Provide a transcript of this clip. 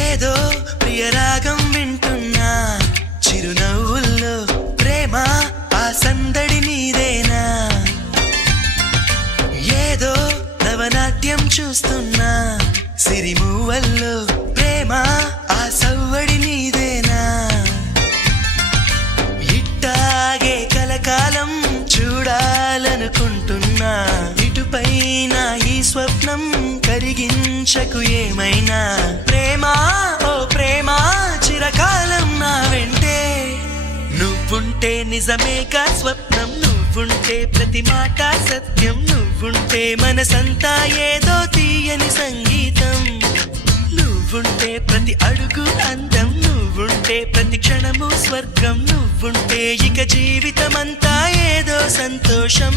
ఏదో ప్రియరాగం వింటున్నా చిరునవ్వుల్లో ప్రేమ ఆ సందడి నీదేనా ఏదో నవనాట్యం చూస్తున్నా సిరిమూవల్లో ప్రేమ ఆ సవ్వడి నీదేనా ఇట్టాగే కలకాలం చూడాలనుకుంటున్నా ఇటుపైన ఈ స్వప్నం కరిగించకు ఏమైనా ప్రేమ ఓ ప్రేమ చిరకాలం నా వెంటే నువ్వుంటే నిజమేగా స్వప్నం నువ్వుంటే ప్రతి మాట సత్యం నువ్వుంటే మనసంతా ఏదో తీయని సంగీతం నువ్వుంటే ప్రతి అడుగు అందం నువ్వుంటే ప్రతి క్షణము స్వర్గం నువ్వుంటే ఇక జీవితమంతా ఏదో సంతోషం